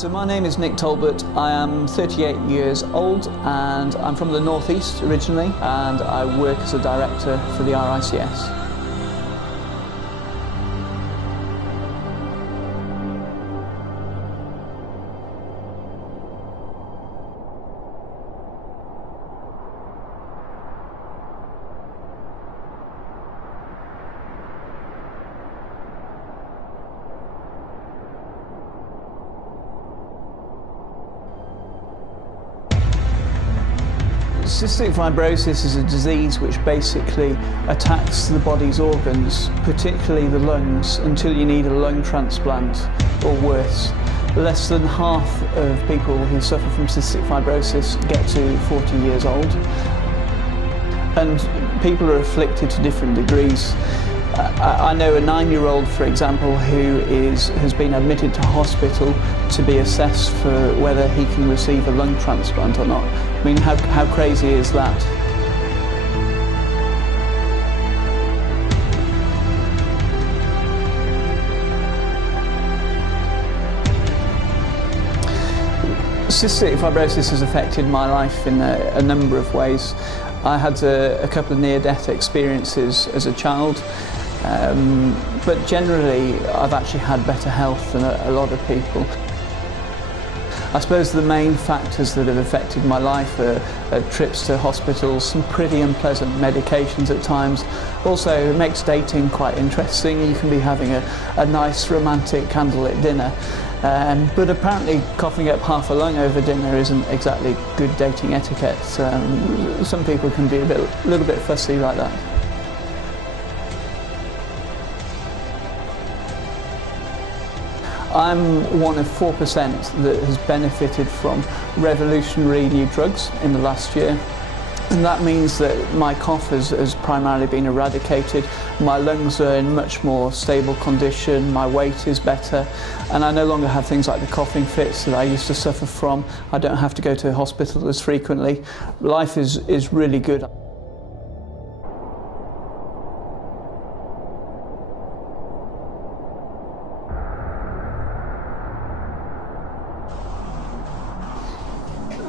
So my name is Nick Talbot. I am 38 years old and I'm from the northeast originally, and I work as a director for the RICS. Cystic fibrosis is a disease which basically attacks the body's organs, particularly the lungs, until you need a lung transplant or worse. Less than half of people who suffer from cystic fibrosis get to 40 years old, and people are afflicted to different degrees. I know a 9-year-old, for example, who has been admitted to hospital to be assessed for whether he can receive a lung transplant or not. I mean, how crazy is that? Cystic fibrosis has affected my life in a number of ways. I had a couple of near-death experiences as a child. But generally I've actually had better health than a lot of people. I suppose the main factors that have affected my life are trips to hospitals, some pretty unpleasant medications at times. Also, it makes dating quite interesting. You can be having a nice romantic candlelit dinner, but apparently coughing up half a lung over dinner isn't exactly good dating etiquette. Some people can be a little bit fussy like that. I'm one of 4% that has benefited from revolutionary new drugs in the last year. And that means that my cough has primarily been eradicated, my lungs are in much more stable condition, my weight is better, and I no longer have things like the coughing fits that I used to suffer from. I don't have to go to hospital as frequently. Life is really good.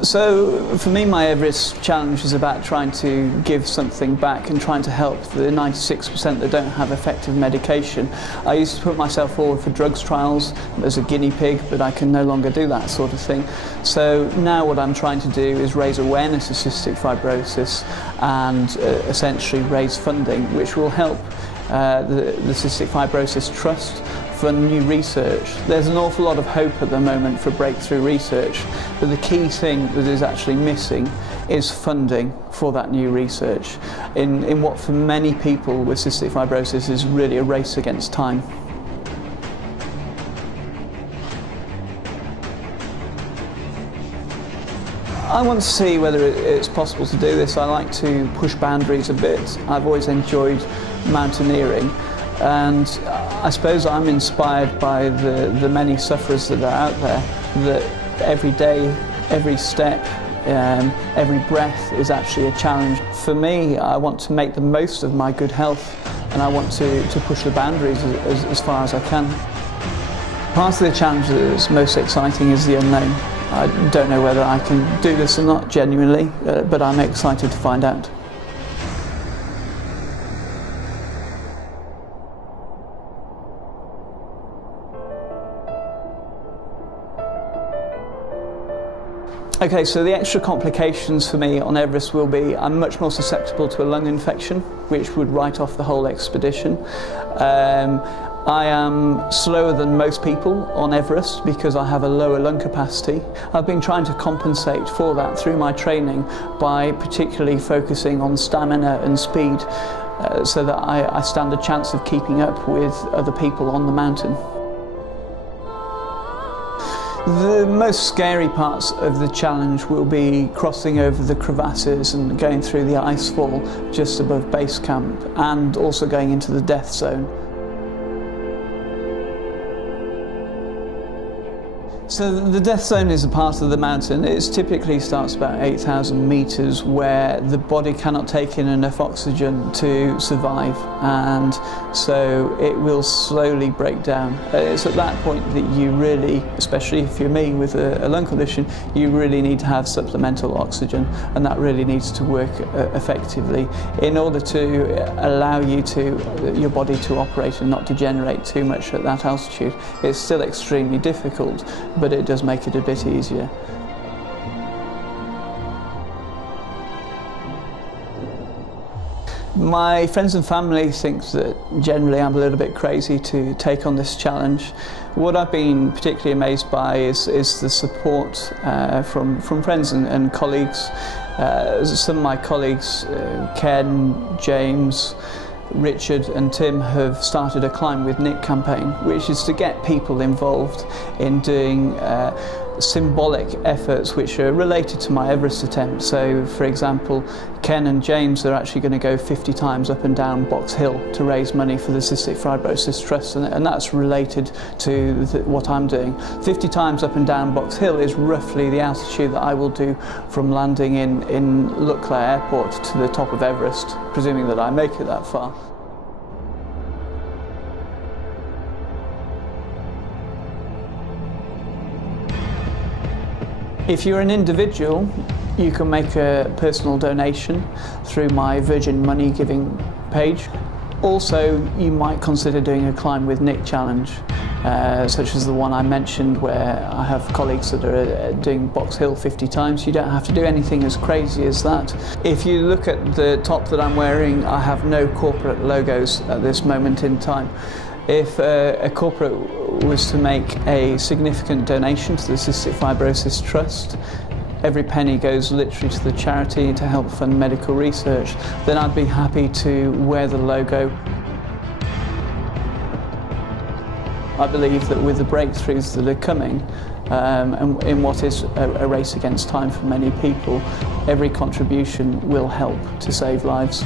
So for me, my Everest challenge is about trying to give something back and trying to help the 96% that don't have effective medication. I used to put myself forward for drugs trials as a guinea pig, but I can no longer do that sort of thing. So now what I'm trying to do is raise awareness of cystic fibrosis and essentially raise funding, which will help the Cystic Fibrosis Trust fund new research. There's an awful lot of hope at the moment for breakthrough research, but the key thing that is actually missing is funding for that new research in what for many people with cystic fibrosis is really a race against time. I want to see whether it's possible to do this. I like to push boundaries a bit. I've always enjoyed mountaineering, and I suppose I'm inspired by the many sufferers that are out there, that every day, every step, every breath is actually a challenge. For me, I want to make the most of my good health, and I want to push the boundaries as far as I can. Part of the challenge that's most exciting is the unknown. I don't know whether I can do this or not genuinely, but I'm excited to find out. Okay, so the extra complications for me on Everest will be I'm much more susceptible to a lung infection, which would write off the whole expedition. I am slower than most people on Everest because I have a lower lung capacity. I've been trying to compensate for that through my training by particularly focusing on stamina and speed so that I stand a chance of keeping up with other people on the mountain. The most scary parts of the challenge will be crossing over the crevasses and going through the ice fall just above base camp, and also going into the death zone. So the death zone is a part of the mountain. It typically starts about 8,000 metres where the body cannot take in enough oxygen to survive, and so it will slowly break down. It's at that point that you really, especially if you're me with a lung condition, you really need to have supplemental oxygen, and that really needs to work effectively in order to allow your body to operate and not degenerate too much at that altitude. It's still extremely difficult, but it does make it a bit easier. My friends and family think that generally I'm a little bit crazy to take on this challenge. What I've been particularly amazed by is the support from friends and colleagues. Some of my colleagues, Ken, James, Richard and Tim, have started a Climb with Nick campaign, which is to get people involved in doing symbolic efforts which are related to my Everest attempt. So, for example, Ken and James are actually going to go 50 times up and down Box Hill to raise money for the Cystic Fibrosis Trust, and that's related to what I'm doing. 50 times up and down Box Hill is roughly the altitude that I will do from landing in Leclerc Airport to the top of Everest, presuming that I make it that far. If you're an individual, you can make a personal donation through my Virgin Money giving page. Also, you might consider doing a Climb with Nick challenge, such as the one I mentioned where I have colleagues that are doing Box Hill 50 times. You don't have to do anything as crazy as that. If you look at the top that I'm wearing, I have no corporate logos at this moment in time. If a corporate was to make a significant donation to the Cystic Fibrosis Trust, every penny goes literally to the charity to help fund medical research, then I'd be happy to wear the logo. I believe that with the breakthroughs that are coming, and in what is a race against time for many people, every contribution will help to save lives.